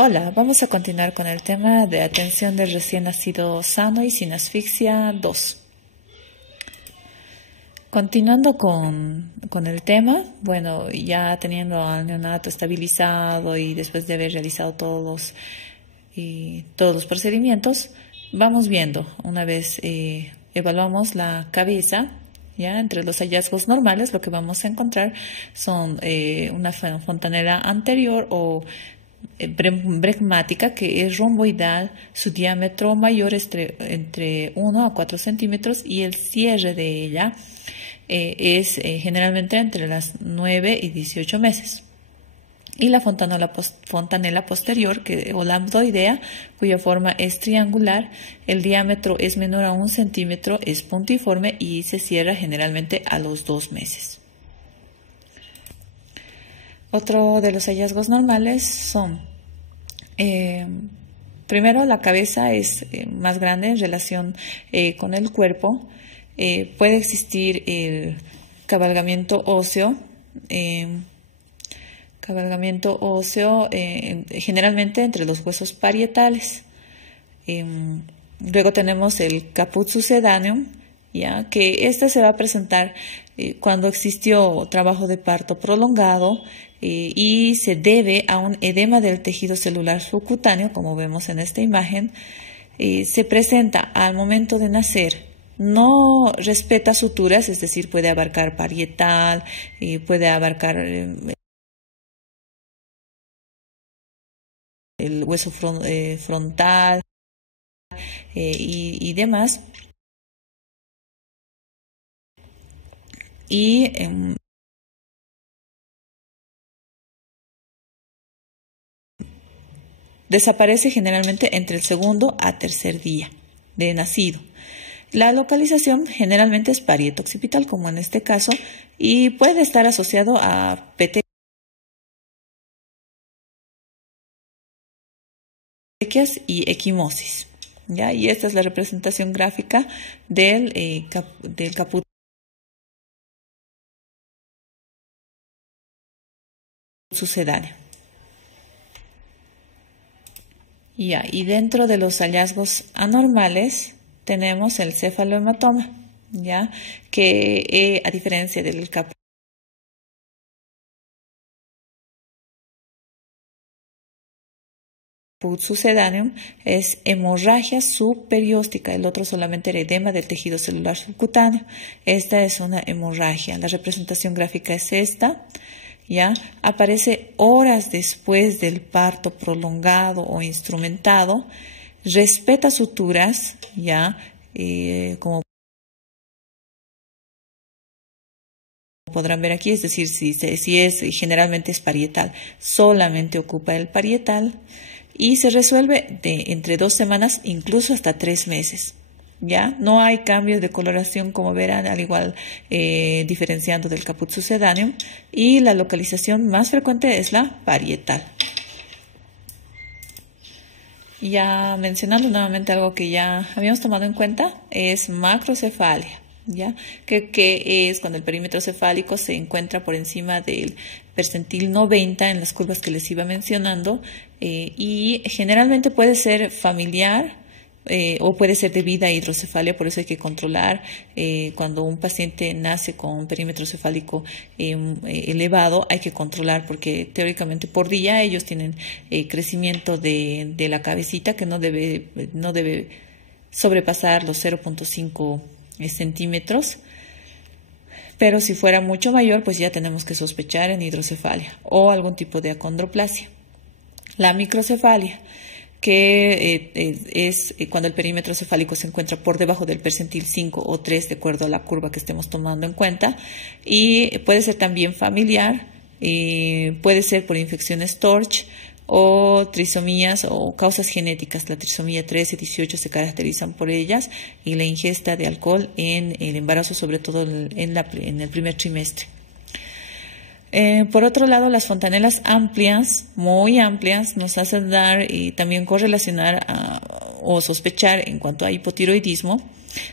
Hola, vamos a continuar con el tema de atención del recién nacido sano y sin asfixia 2. Continuando con el tema, bueno, ya teniendo al neonato estabilizado y después de haber realizado todos los procedimientos, vamos viendo, una vez evaluamos la cabeza, ya entre los hallazgos normales lo que vamos a encontrar son una fontanela anterior o bregmática, que es romboidal, su diámetro mayor entre 1 a 4 centímetros y el cierre de ella es generalmente entre las 9 y 18 meses. Y la fontanela posterior, o lambdoidea, cuya forma es triangular, el diámetro es menor a 1 centímetro, es puntiforme y se cierra generalmente a los 2 meses. Otro de los hallazgos normales son, primero, la cabeza es más grande en relación con el cuerpo. Puede existir el cabalgamiento óseo, generalmente entre los huesos parietales. Luego tenemos el caput succedaneum, ya que este se va a presentar cuando existió trabajo de parto prolongado y se debe a un edema del tejido celular subcutáneo, como vemos en esta imagen. Se presenta al momento de nacer, no respeta suturas, es decir, puede abarcar parietal, puede abarcar el hueso frontal y demás. Y desaparece generalmente entre el segundo a tercer día de nacido. La localización generalmente es parieto-occipital, como en este caso, y puede estar asociado a petequias y equimosis, ¿ya? Y esta es la representación gráfica del caput sucedáneo. Ya, y dentro de los hallazgos anormales tenemos el cefalohematoma, ya, que a diferencia del caput succedaneum es hemorragia subperióstica, el otro solamente era edema del tejido celular subcutáneo. Esta es una hemorragia, la representación gráfica es esta. Ya aparece horas después del parto prolongado o instrumentado, respeta suturas, ya como podrán ver aquí, es decir, generalmente es parietal, solamente ocupa el parietal y se resuelve entre 2 semanas, incluso hasta 3 meses. Ya no hay cambios de coloración, como verán, al igual diferenciando del caput succedaneum, y la localización más frecuente es la parietal. Ya mencionando nuevamente algo que ya habíamos tomado en cuenta, es macrocefalia, ¿ya? Que es cuando el perímetro cefálico se encuentra por encima del percentil 90 en las curvas que les iba mencionando, y generalmente puede ser familiar, o puede ser debida a hidrocefalia. Por eso hay que controlar cuando un paciente nace con un perímetro cefálico elevado, hay que controlar, porque teóricamente por día ellos tienen crecimiento de la cabecita que no debe sobrepasar los 0.5 centímetros, pero si fuera mucho mayor, pues ya tenemos que sospechar en hidrocefalia o algún tipo de acondroplasia. La microcefalia, que es cuando el perímetro cefálico se encuentra por debajo del percentil 5 o 3, de acuerdo a la curva que estemos tomando en cuenta, y puede ser también familiar, puede ser por infecciones TORCH o trisomías o causas genéticas. La trisomía 13, 18 se caracterizan por ellas, y la ingesta de alcohol en el embarazo, sobre todo en el primer trimestre. Por otro lado, las fontanelas amplias, muy amplias, nos hacen dar y también correlacionar o sospechar en cuanto a hipotiroidismo,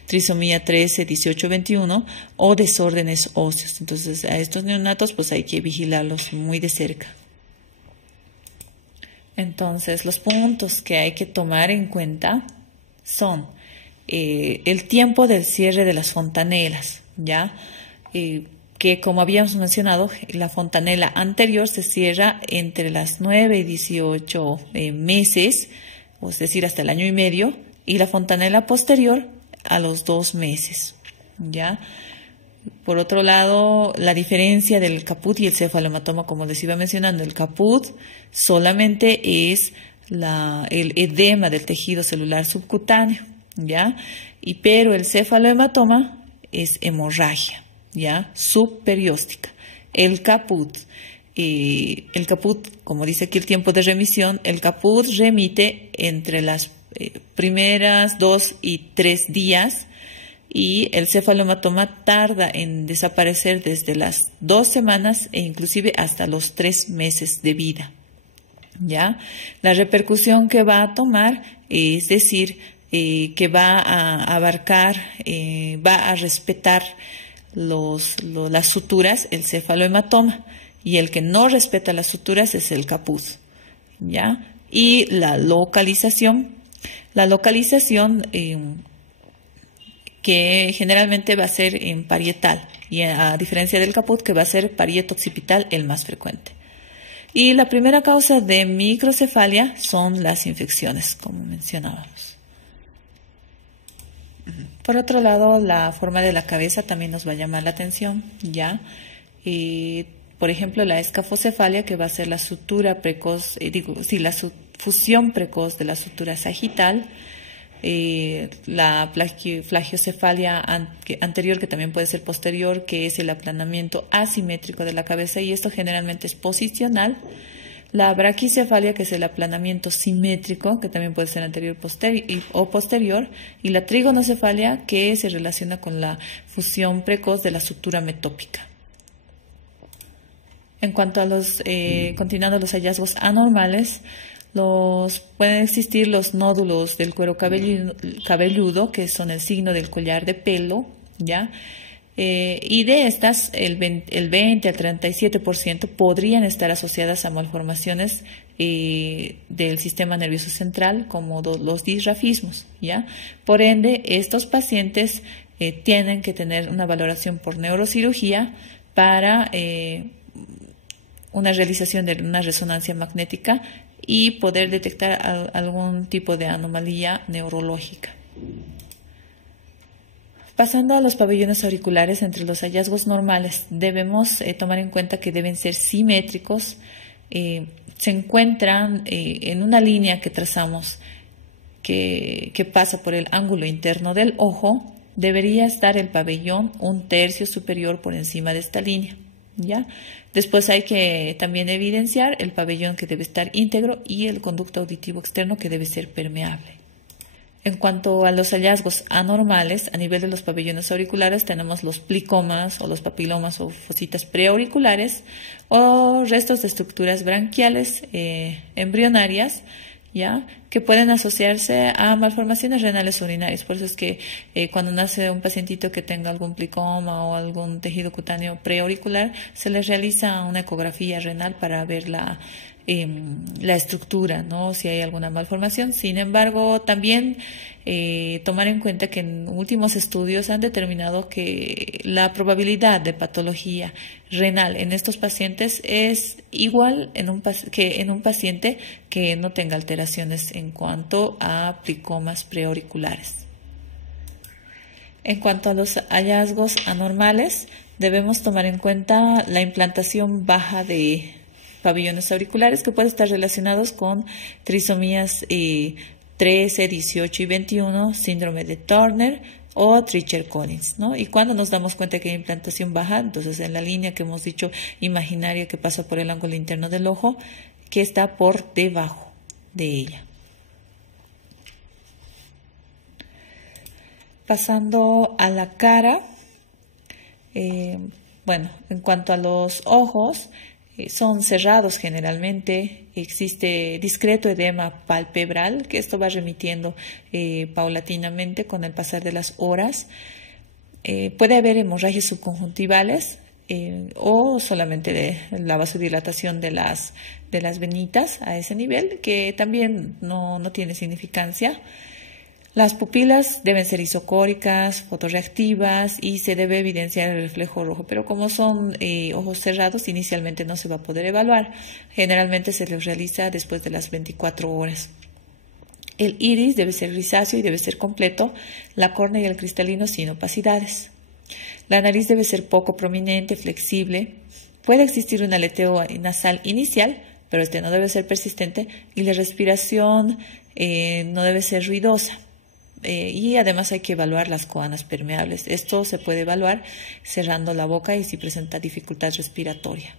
trisomía 13, 18, 21 o desórdenes óseos. Entonces, a estos neonatos pues hay que vigilarlos muy de cerca. Entonces, los puntos que hay que tomar en cuenta son el tiempo del cierre de las fontanelas, ¿ya? Que como habíamos mencionado, la fontanela anterior se cierra entre las 9 y 18 meses, es decir, hasta el año y medio, y la fontanela posterior a los 2 meses, ¿ya? Por otro lado, la diferencia del caput y el cefalohematoma, como les iba mencionando, el caput solamente es el edema del tejido celular subcutáneo, ¿ya? Pero el cefalohematoma es hemorragia, ¿ya? Subperióstica. El caput, como dice aquí el tiempo de remisión, el caput remite entre las primeras 2 y 3 días, y el cefalohematoma tarda en desaparecer desde las 2 semanas e inclusive hasta los 3 meses de vida, ¿ya? La repercusión que va a tomar, es decir, que va a abarcar, va a respetar las suturas, el cefalohematoma, y el que no respeta las suturas es el caput, ¿ya? Y la localización que generalmente va a ser en parietal, y a diferencia del caput, que va a ser parietoccipital el más frecuente. Y la primera causa de microcefalia son las infecciones, como mencionábamos. Por otro lado, la forma de la cabeza también nos va a llamar la atención, ¿ya? Por ejemplo, la escafocefalia, que va a ser la sutura precoz, la fusión precoz de la sutura sagital. La plagiocefalia anterior, que también puede ser posterior, que es el aplanamiento asimétrico de la cabeza, y esto generalmente es posicional. La braquicefalia, que es el aplanamiento simétrico, que también puede ser anterior o posterior, y la trigonocefalia, que se relaciona con la fusión precoz de la sutura metópica. En cuanto a continuando los hallazgos anormales, pueden existir los nódulos del cuero cabelludo, que son el signo del collar de pelo, ¿ya? Y de estas, el 20 al 37% podrían estar asociadas a malformaciones del sistema nervioso central, como los disrafismos, ¿ya? Por ende, estos pacientes tienen que tener una valoración por neurocirugía para una realización de una resonancia magnética y poder detectar algún tipo de anomalía neurológica. Pasando a los pabellones auriculares, entre los hallazgos normales debemos tomar en cuenta que deben ser simétricos. Se encuentran en una línea que trazamos que pasa por el ángulo interno del ojo. Debería estar el pabellón 1/3 superior por encima de esta línea, ¿ya? Después hay que también evidenciar el pabellón, que debe estar íntegro, y el conducto auditivo externo, que debe ser permeable. En cuanto a los hallazgos anormales, a nivel de los pabellones auriculares tenemos los plicomas o los papilomas o fositas preauriculares, o restos de estructuras branquiales embrionarias, ¿ya? Que pueden asociarse a malformaciones renales urinarias. Por eso es que cuando nace un pacientito que tenga algún plicoma o algún tejido cutáneo preauricular, se les realiza una ecografía renal para ver la estructura, ¿no? Si hay alguna malformación. Sin embargo, también tomar en cuenta que en últimos estudios han determinado que la probabilidad de patología renal en estos pacientes es igual que en un paciente que no tenga alteraciones en cuanto a plicomas preauriculares. En cuanto a los hallazgos anormales, debemos tomar en cuenta la implantación baja de pabellones auriculares, que puede estar relacionados con trisomías 13, 18 y 21, síndrome de Turner o Treacher-Collins, ¿no? Y cuando nos damos cuenta que hay implantación baja, entonces en la línea que hemos dicho imaginaria, que pasa por el ángulo interno del ojo, que está por debajo de ella. Pasando a la cara, bueno, en cuanto a los ojos, son cerrados generalmente, existe discreto edema palpebral, que esto va remitiendo paulatinamente con el pasar de las horas. Puede haber hemorragias subconjuntivales, o solamente la vasodilatación de las venitas a ese nivel, que también no tiene significancia. Las pupilas deben ser isocóricas, fotorreactivas y se debe evidenciar el reflejo rojo, pero como son ojos cerrados, inicialmente no se va a poder evaluar. Generalmente se les realiza después de las 24 horas. El iris debe ser grisáceo y debe ser completo, la córnea y el cristalino sin opacidades. La nariz debe ser poco prominente, flexible. Puede existir un aleteo nasal inicial, pero este no debe ser persistente, y la respiración no debe ser ruidosa. Y además hay que evaluar las coanas permeables. Esto se puede evaluar cerrando la boca y si presenta dificultad respiratoria.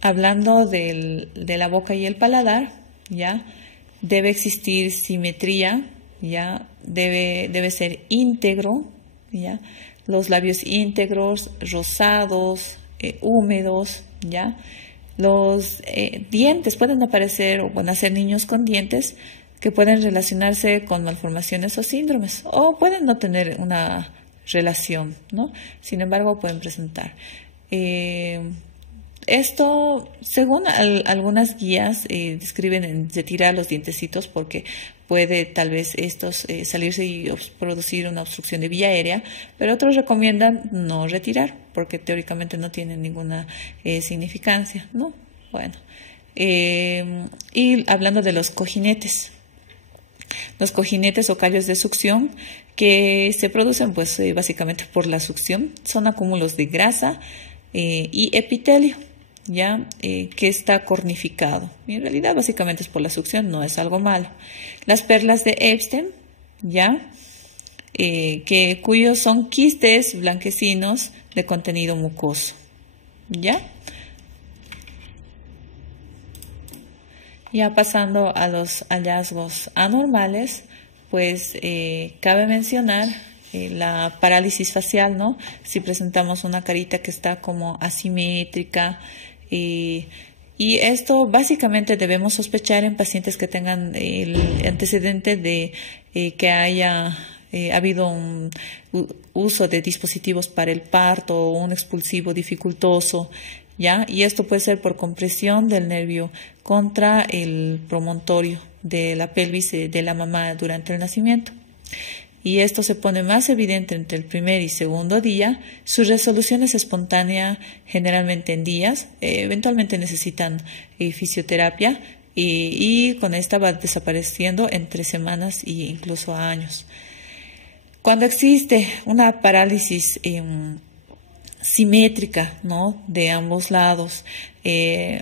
Hablando de la boca y el paladar, ya debe existir simetría, ya debe ser íntegro, ya los labios íntegros, rosados, húmedos, ya los dientes pueden aparecer o nacer niños con dientes que pueden relacionarse con malformaciones o síndromes, o pueden no tener una relación, ¿no? Sin embargo, pueden presentar. Esto, según algunas guías, describen retirar los dientecitos porque puede tal vez estos salirse y producir una obstrucción de vía aérea, pero otros recomiendan no retirar porque teóricamente no tienen ninguna significancia, ¿no? Bueno, y hablando de los cojinetes. Los cojinetes o callos de succión que se producen pues básicamente por la succión son acúmulos de grasa y epitelio, ya que está cornificado. Y en realidad básicamente es por la succión, no es algo malo. Las perlas de Epstein, ya cuyos son quistes blanquecinos de contenido mucoso, ya. Ya pasando a los hallazgos anormales, pues cabe mencionar la parálisis facial, ¿no? Si presentamos una carita que está como asimétrica, y esto básicamente debemos sospechar en pacientes que tengan el antecedente de que haya habido un uso de dispositivos para el parto o un expulsivo dificultoso, ¿ya? Y esto puede ser por compresión del nervio contra el promontorio de la pelvis de la mamá durante el nacimiento. Y esto se pone más evidente entre el primer y segundo día. Su resolución es espontánea, generalmente en días. Eventualmente necesitan fisioterapia y con esta va desapareciendo entre semanas e incluso años. Cuando existe una parálisis simétrica, ¿no?, de ambos lados, y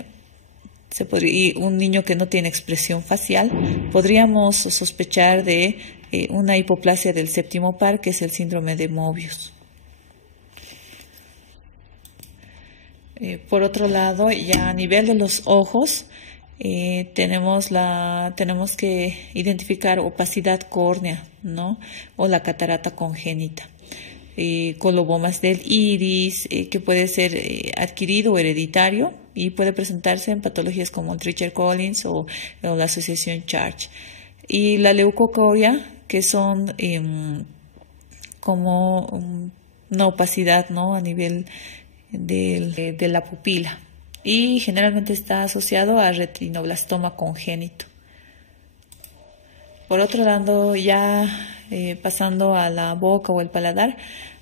un niño que no tiene expresión facial, podríamos sospechar de una hipoplasia del séptimo par, que es el síndrome de Mobius. Por otro lado, ya a nivel de los ojos, tenemos que identificar opacidad córnea, ¿no?, o la catarata congénita. Colobomas del iris, que puede ser adquirido o hereditario y puede presentarse en patologías como el Treacher Collins o la asociación Charge. Y la leucocoria, que son como una opacidad, ¿no?, a nivel de la pupila, y generalmente está asociado a retinoblastoma congénito. Por otro lado, ya pasando a la boca o el paladar,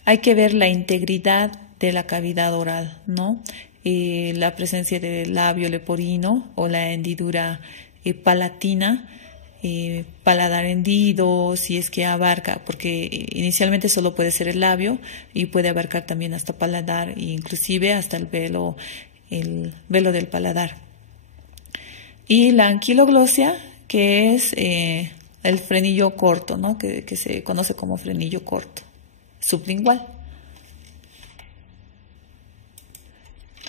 hay que ver la integridad de la cavidad oral, ¿no? La presencia del labio leporino o la hendidura palatina, paladar hendido, si es que abarca, porque inicialmente solo puede ser el labio y puede abarcar también hasta paladar e inclusive hasta el velo del paladar. Y la anquiloglosia, que es el frenillo corto, ¿no?, que se conoce como frenillo corto, sublingual.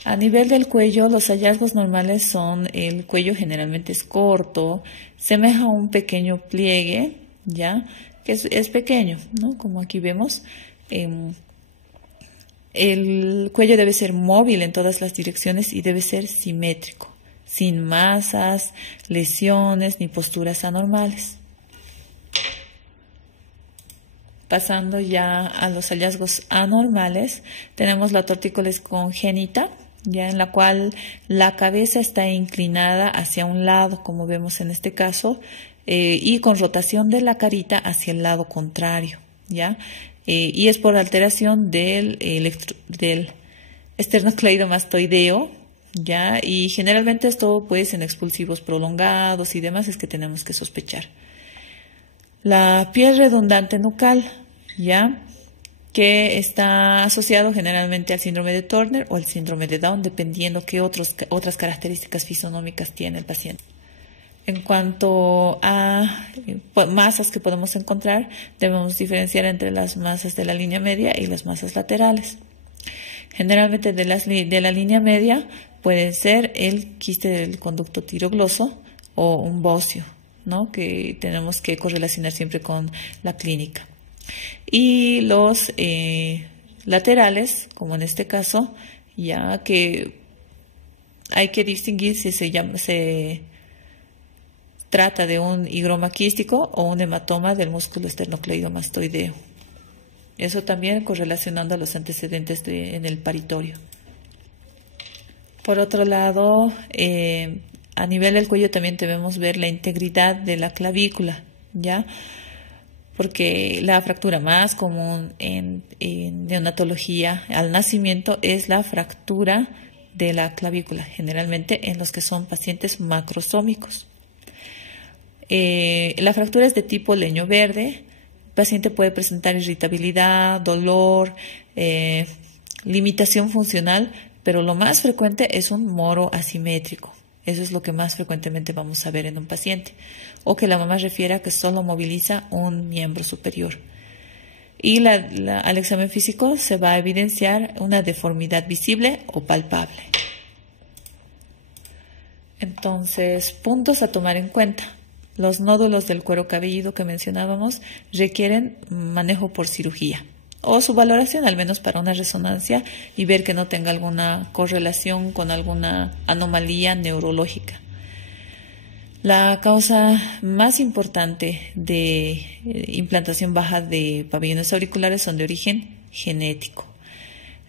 A nivel del cuello, los hallazgos normales son: el cuello generalmente es corto, semeja a un pequeño pliegue, ya, que es pequeño, ¿no?, como aquí vemos. El cuello debe ser móvil en todas las direcciones y debe ser simétrico, sin masas, lesiones ni posturas anormales. Pasando ya a los hallazgos anormales, tenemos la tortícolis congénita, ya en la cual la cabeza está inclinada hacia un lado, como vemos en este caso, y con rotación de la carita hacia el lado contrario, ya, y es por alteración del esternocleidomastoideo, ya, y generalmente esto pues en expulsivos prolongados y demás es que tenemos que sospechar. La piel redundante nucal, ya, que está asociado generalmente al síndrome de Turner o el síndrome de Down, dependiendo qué otras características fisonómicas tiene el paciente. En cuanto a masas que podemos encontrar, debemos diferenciar entre las masas de la línea media y las masas laterales. Generalmente de la línea media pueden ser el quiste del conducto tirogloso o un bocio, ¿no? Que tenemos que correlacionar siempre con la clínica. Y los laterales, como en este caso, ya que hay que distinguir si se trata de un higroma quístico o un hematoma del músculo esternocleidomastoideo. Eso también correlacionando a los antecedentes en el paritorio. Por otro lado, a nivel del cuello también debemos ver la integridad de la clavícula, ¿ya? Porque la fractura más común en neonatología al nacimiento es la fractura de la clavícula, generalmente en los que son pacientes macrosómicos. La fractura es de tipo leño verde. El paciente puede presentar irritabilidad, dolor, limitación funcional, pero lo más frecuente es un moro asimétrico. Eso es lo que más frecuentemente vamos a ver en un paciente. O que la mamá refiera que solo moviliza un miembro superior. Y al examen físico se va a evidenciar una deformidad visible o palpable. Entonces, puntos a tomar en cuenta. Los nódulos del cuero cabelludo que mencionábamos requieren manejo por cirugía o su valoración al menos para una resonancia y ver que no tenga alguna correlación con alguna anomalía neurológica. La causa más importante de implantación baja de pabellones auriculares son de origen genético.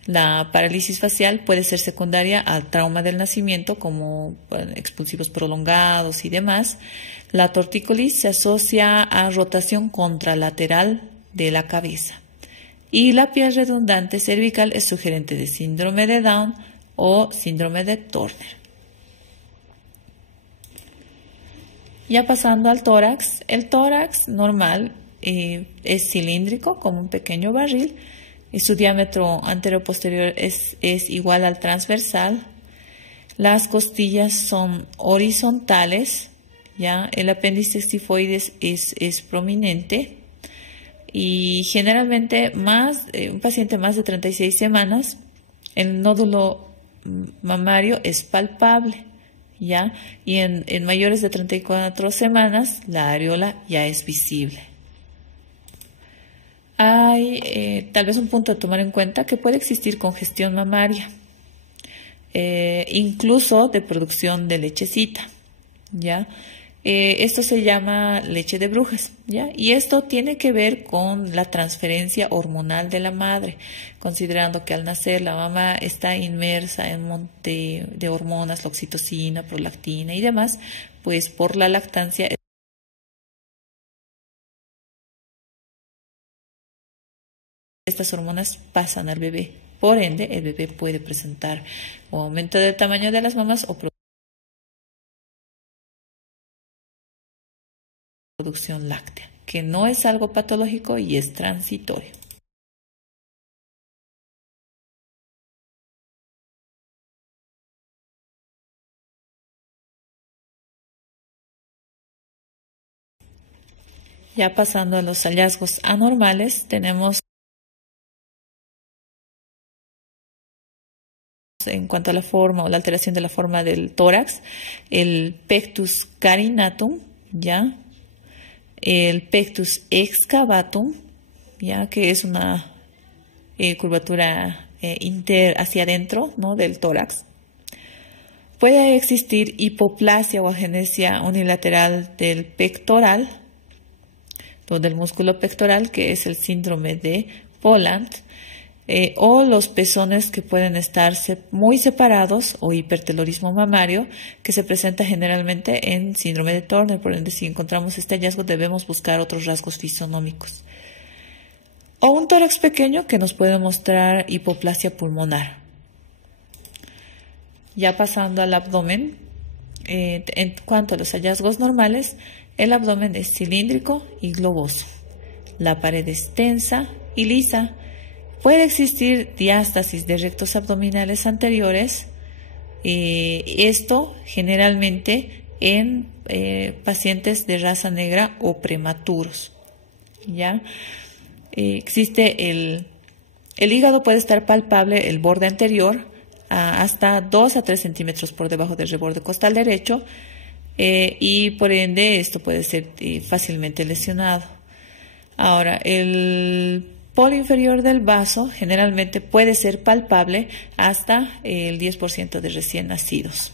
La parálisis facial puede ser secundaria al trauma del nacimiento, como expulsivos prolongados y demás. La tortícolis se asocia a rotación contralateral de la cabeza. Y la piel redundante cervical es sugerente de síndrome de Down o síndrome de Turner. Ya pasando al tórax, el tórax normal es cilíndrico como un pequeño barril y su diámetro anteroposterior es igual al transversal. Las costillas son horizontales, ¿ya? El apéndice xifoides es prominente y generalmente un paciente más de 36 semanas, el nódulo mamario es palpable, ¿ya? Y en mayores de 34 semanas la areola ya es visible. Hay tal vez un punto a tomar en cuenta que puede existir congestión mamaria, incluso de producción de lechecita, ¿ya? Esto se llama leche de brujas, ¿ya? Y esto tiene que ver con la transferencia hormonal de la madre, considerando que al nacer la mamá está inmersa en un monte de hormonas, la oxitocina, prolactina y demás, pues por la lactancia estas hormonas pasan al bebé. Por ende, el bebé puede presentar un aumento del tamaño de las mamas o producción láctea, que no es algo patológico y es transitorio. Ya pasando a los hallazgos anormales, tenemos en cuanto a la forma o la alteración de la forma del tórax, el pectus carinatum, ¿ya? El pectus excavatum, ¿ya? Que es una curvatura hacia adentro, ¿no? Del tórax. Puede existir hipoplasia o agenesia unilateral del pectoral. o del músculo pectoral, que es el síndrome de Poland, o los pezones que pueden estar muy separados, o hipertelorismo mamario, que se presenta generalmente en síndrome de Turner. Por ende, si encontramos este hallazgo, debemos buscar otros rasgos fisonómicos. O un tórax pequeño que nos puede mostrar hipoplasia pulmonar. Ya pasando al abdomen, en cuanto a los hallazgos normales, el abdomen es cilíndrico y globoso. La pared es tensa y lisa. Puede existir diástasis de rectos abdominales anteriores, esto generalmente en pacientes de raza negra o prematuros. ¿Ya? Existe el hígado, puede estar palpable el borde anterior hasta 2 a 3 centímetros por debajo del reborde costal derecho, y por ende esto puede ser fácilmente lesionado. Ahora, el polo inferior del vaso generalmente puede ser palpable hasta el 10% de recién nacidos.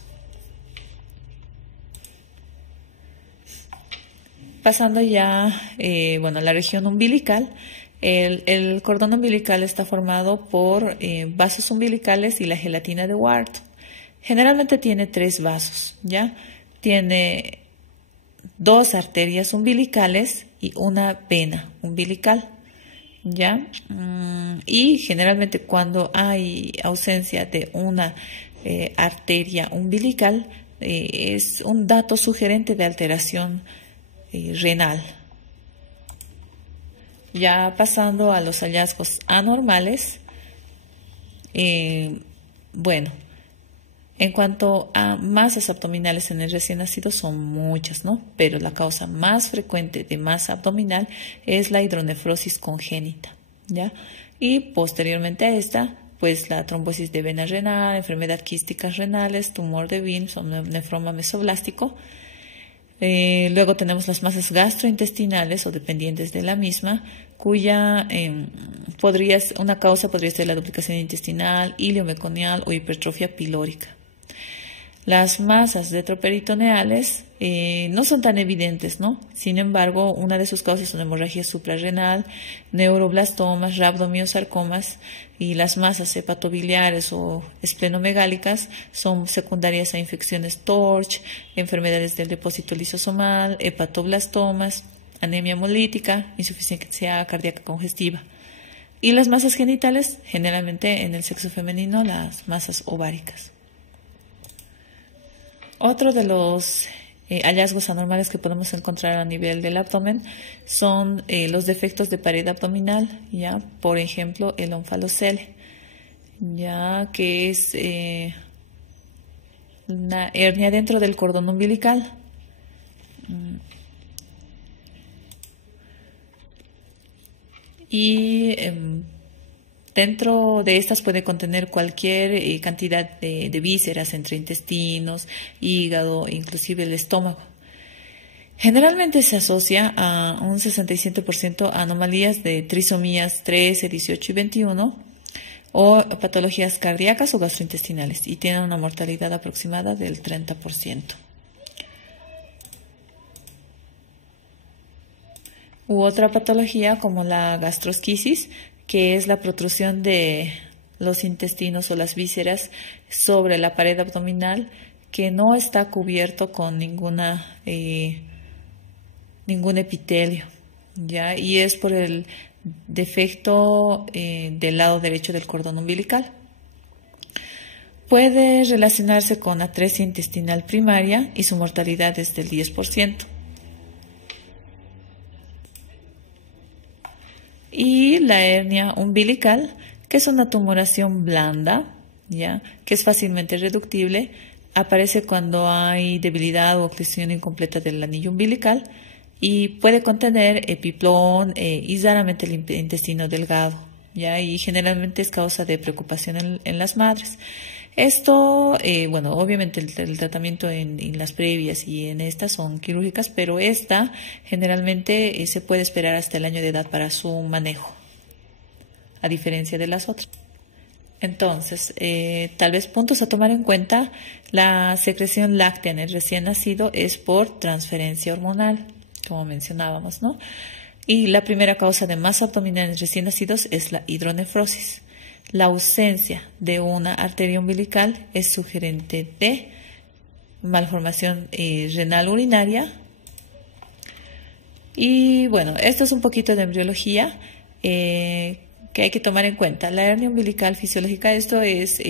Pasando ya a la región umbilical, el cordón umbilical está formado por vasos umbilicales y la gelatina de Ward. Generalmente tiene 3 vasos, ¿ya? Tiene 2 arterias umbilicales y una vena umbilical, ¿ya? Y generalmente cuando hay ausencia de una arteria umbilical, es un dato sugerente de alteración renal. Ya pasando a los hallazgos anormales, en cuanto a masas abdominales en el recién nacido, son muchas, ¿no? Pero la causa más frecuente de masa abdominal es la hidronefrosis congénita, ¿ya? Y posteriormente a esta, pues la trombosis de vena renal, enfermedad quística renales, tumor de Wilms o nefroma mesoblástico. Luego tenemos las masas gastrointestinales o dependientes de la misma, cuya una causa podría ser la duplicación intestinal, ileomeconial o hipertrofia pilórica. Las masas retroperitoneales no son tan evidentes, ¿no? Sin embargo, una de sus causas son hemorragia suprarrenal, neuroblastomas, rhabdomiosarcomas, y las masas hepatobiliares o esplenomegálicas son secundarias a infecciones TORCH, enfermedades del depósito lisosomal, hepatoblastomas, anemia hemolítica, insuficiencia cardíaca congestiva. Y las masas genitales, generalmente en el sexo femenino, las masas ováricas. Otro de los hallazgos anormales que podemos encontrar a nivel del abdomen son los defectos de pared abdominal, ya, por ejemplo, el onfalocele, ya que es una hernia dentro del cordón umbilical. Y dentro de estas puede contener cualquier cantidad de vísceras, entre intestinos, hígado, inclusive el estómago. Generalmente se asocia a un 67% a anomalías de trisomías 13, 18 y 21 o patologías cardíacas o gastrointestinales, y tiene una mortalidad aproximada del 30%. U otra patología como la gastrosquisis, que es la protrusión de los intestinos o las vísceras sobre la pared abdominal, que no está cubierto con ningún epitelio, ¿ya? Y es por el defecto del lado derecho del cordón umbilical. Puede relacionarse con atresia intestinal primaria y su mortalidad es del 10%. Y la hernia umbilical, que es una tumoración blanda, ¿ya? Que es fácilmente reductible, aparece cuando hay debilidad o oclusión incompleta del anillo umbilical y puede contener epiplón y raramente el intestino delgado, ¿ya? Y generalmente es causa de preocupación en las madres. Esto, obviamente el tratamiento en las previas y en estas son quirúrgicas, pero esta generalmente se puede esperar hasta el año de edad para su manejo, a diferencia de las otras. Entonces, tal vez puntos a tomar en cuenta: la secreción láctea en el recién nacido es por transferencia hormonal, como mencionábamos, ¿no? Y la primera causa de masa abdominal en recién nacidos es la hidronefrosis. La ausencia de una arteria umbilical es sugerente de malformación renal urinaria. Y bueno, esto es un poquito de embriología que hay que tomar en cuenta. La hernia umbilical fisiológica, esto es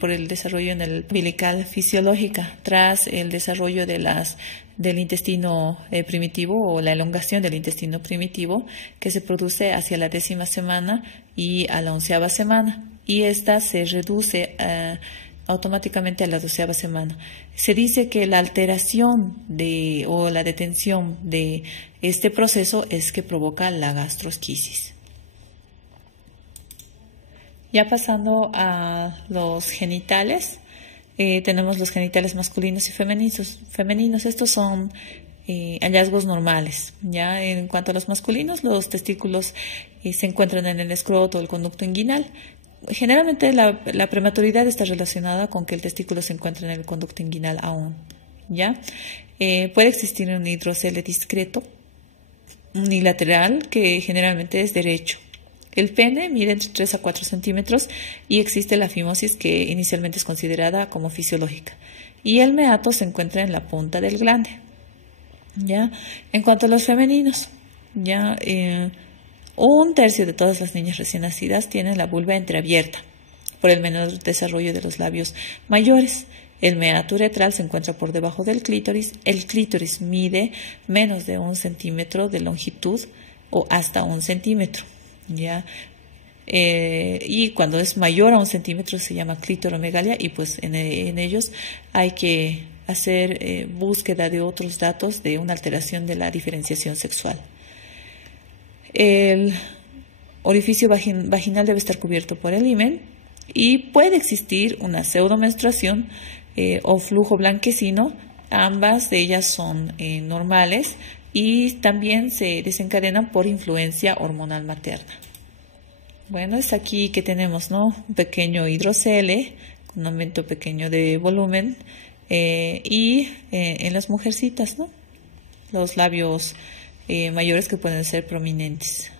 por el desarrollo en el umbilical fisiológica, tras el desarrollo del intestino primitivo o la elongación del intestino primitivo que se produce hacia la 10ª semana y a la 11ª semana, y esta se reduce automáticamente a la 12ª semana. Se dice que la alteración o la detención de este proceso es que provoca la gastrosquisis. Ya pasando a los genitales, tenemos los genitales masculinos y femeninos. Estos son hallazgos normales. Ya en cuanto a los masculinos, los testículos se encuentran en el escroto o el conducto inguinal. Generalmente la prematuridad está relacionada con que el testículo se encuentra en el conducto inguinal aún. ¿Ya? Puede existir un hidrocele discreto, unilateral, que generalmente es derecho. El pene mide entre 3 a 4 centímetros y existe la fimosis, que inicialmente es considerada como fisiológica. Y el meato se encuentra en la punta del glande. ¿Ya? En cuanto a los femeninos, ya un tercio de todas las niñas recién nacidas tienen la vulva entreabierta por el menor desarrollo de los labios mayores. El meato uretral se encuentra por debajo del clítoris. El clítoris mide menos de 1 centímetro de longitud o hasta 1 centímetro. ¿Ya? Y cuando es mayor a 1 centímetro se llama clítoromegalia, y pues en ellos hay que hacer búsqueda de otros datos de una alteración de la diferenciación sexual. El orificio vaginal debe estar cubierto por el himen y puede existir una pseudomenstruación o flujo blanquecino. Ambas de ellas son normales y también se desencadenan por influencia hormonal materna. Bueno, es aquí que tenemos, ¿no?, un pequeño hidrocele con un aumento pequeño de volumen y en las mujercitas, ¿no?, los labios mayores que pueden ser prominentes.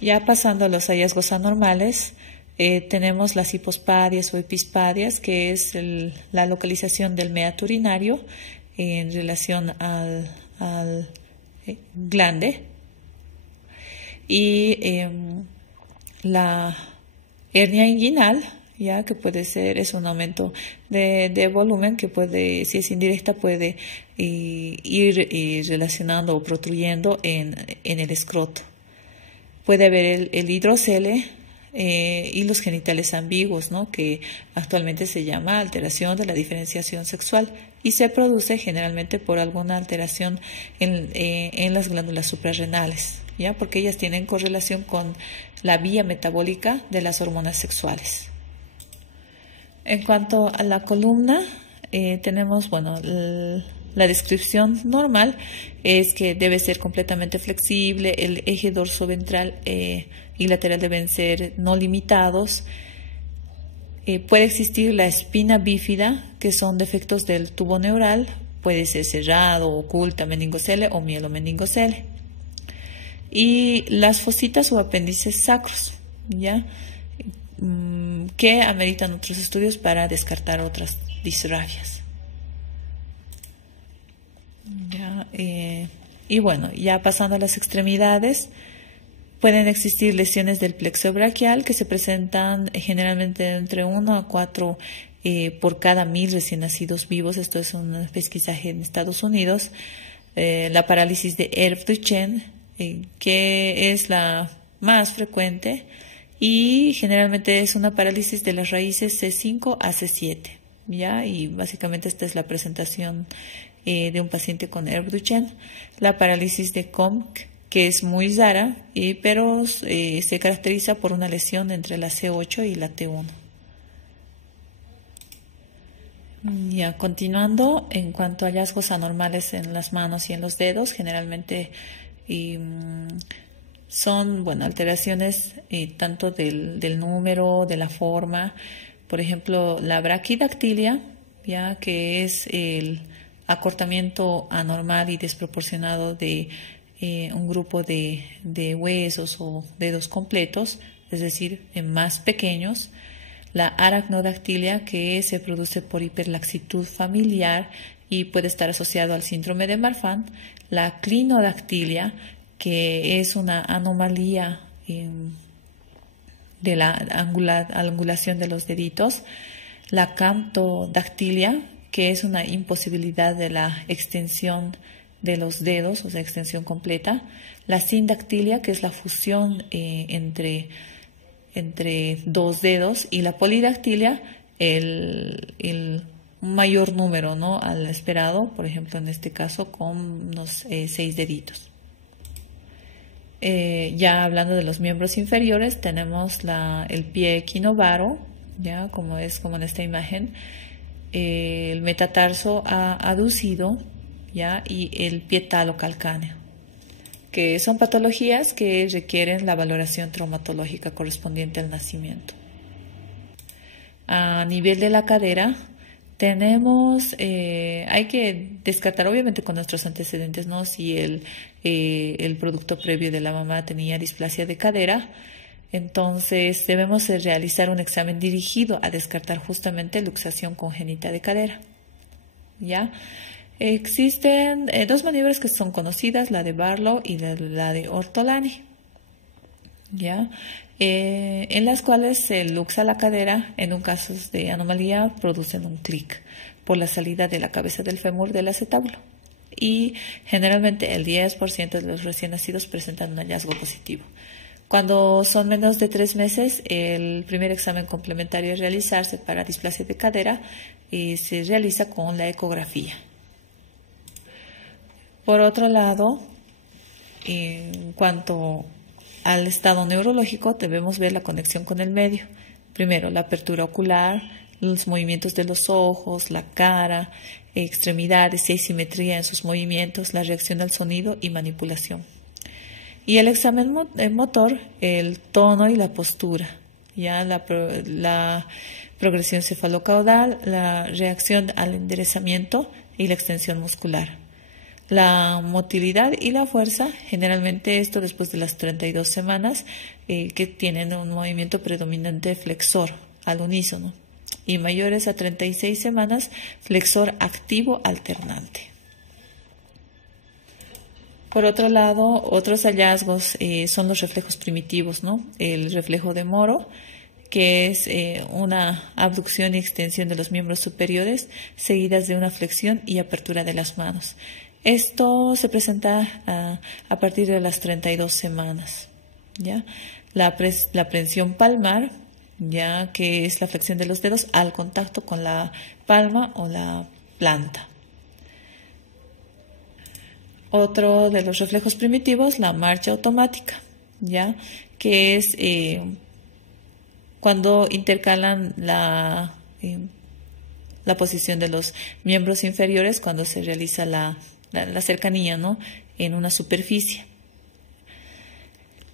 Ya pasando a los hallazgos anormales, tenemos las hipospadias o epispadias, que es la localización del meato urinario en relación al glande, y la hernia inguinal, ya que puede ser, es un aumento de volumen que puede, si es indirecta, puede ir relacionando o protruyendo en el escroto. Puede haber el hidrocele y los genitales ambiguos, ¿no?, que actualmente se llama alteración de la diferenciación sexual, y se produce generalmente por alguna alteración en las glándulas suprarrenales, ¿ya?, porque ellas tienen correlación con la vía metabólica de las hormonas sexuales. En cuanto a la columna, tenemos, bueno, la descripción normal es que debe ser completamente flexible, el eje dorsoventral y lateral deben ser no limitados. Puede existir la espina bífida, que son defectos del tubo neural, puede ser cerrado, oculta, meningocele o mielomeningocele. Y las fositas o apéndices sacros, ¿ya?, que ameritan otros estudios para descartar otras disrafias. Ya, y bueno, ya pasando a las extremidades, pueden existir lesiones del plexo braquial que se presentan generalmente entre 1 a 4 por cada 1000 recién nacidos vivos. Esto es un pesquisaje en Estados Unidos. La parálisis de Herb-Duchenne, que es la más frecuente, y generalmente es una parálisis de las raíces C5 a C7, ¿ya? Y básicamente esta es la presentación de un paciente con Herb-Duchenne. La parálisis de Comte, que es muy rara, pero se caracteriza por una lesión entre la C8 y la T1. Ya, continuando, en cuanto a hallazgos anormales en las manos y en los dedos, generalmente son, bueno, alteraciones tanto del número, de la forma. Por ejemplo, la braquidactilia, ya, que es el acortamiento anormal y desproporcionado de un grupo de huesos o dedos completos, es decir, más pequeños. La aracnodactilia, que se produce por hiperlaxitud familiar y puede estar asociado al síndrome de Marfan. La clinodactilia, que es una anomalía de la angulación de los deditos. La camptodactilia, que es una imposibilidad de la extensión de los dedos, o sea, extensión completa. La sindactilia, que es la fusión entre dos dedos. Y la polidactilia, el mayor número, ¿no?, al esperado, por ejemplo, en este caso con unos 6 deditos. Ya hablando de los miembros inferiores, tenemos el pie equinovaro, ya como en esta imagen, el metatarso aducido, ya, y el pie talocalcáneo, que son patologías que requieren la valoración traumatológica correspondiente al nacimiento. A nivel de la cadera, tenemos, hay que descartar obviamente con nuestros antecedentes, ¿no?, si el producto previo de la mamá tenía displasia de cadera. Entonces debemos realizar un examen dirigido a descartar justamente luxación congénita de cadera. ¿Ya? Existen 2 maniobras que son conocidas, la de Barlow y la de Ortolani, ¿ya? En las cuales se luxa la cadera. En un caso de anomalía producen un clic por la salida de la cabeza del fémur del acetábulo, y generalmente el 10% de los recién nacidos presentan un hallazgo positivo. Cuando son menos de 3 meses, el primer examen complementario a realizarse para displasia de cadera se realiza con la ecografía. Por otro lado, en cuanto al estado neurológico, debemos ver la conexión con el medio. Primero, la apertura ocular, los movimientos de los ojos, la cara, extremidades, si hay simetría en sus movimientos, la reacción al sonido y manipulación. Y el examen motor, el tono y la postura, ya la progresión cefalocaudal, la reacción al enderezamiento y la extensión muscular. La motilidad y la fuerza, generalmente esto después de las 32 semanas, que tienen un movimiento predominante flexor al unísono, y mayores a 36 semanas, flexor activo alternante. Por otro lado, otros hallazgos son los reflejos primitivos, ¿no? El reflejo de Moro, que es una abducción y extensión de los miembros superiores, seguidas de una flexión y apertura de las manos. Esto se presenta a partir de las 32 semanas, ¿ya? La prensión palmar, ya, que es la flexión de los dedos al contacto con la palma o la planta. Otro de los reflejos primitivos, la marcha automática, ya, que es cuando intercalan la posición de los miembros inferiores cuando se realiza la cercanía, ¿no?, en una superficie.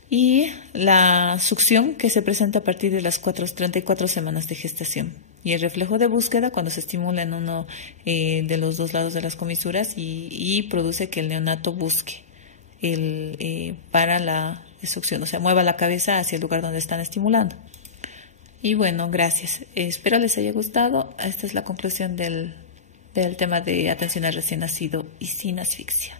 Y la succión, que se presenta a partir de las 34 semanas de gestación. Y el reflejo de búsqueda, cuando se estimula en uno de los 2 lados de las comisuras y produce que el neonato busque para la succión, o sea, mueva la cabeza hacia el lugar donde están estimulando. Y bueno, gracias. Espero les haya gustado. Esta es la conclusión del tema de atención al recién nacido y sin asfixia.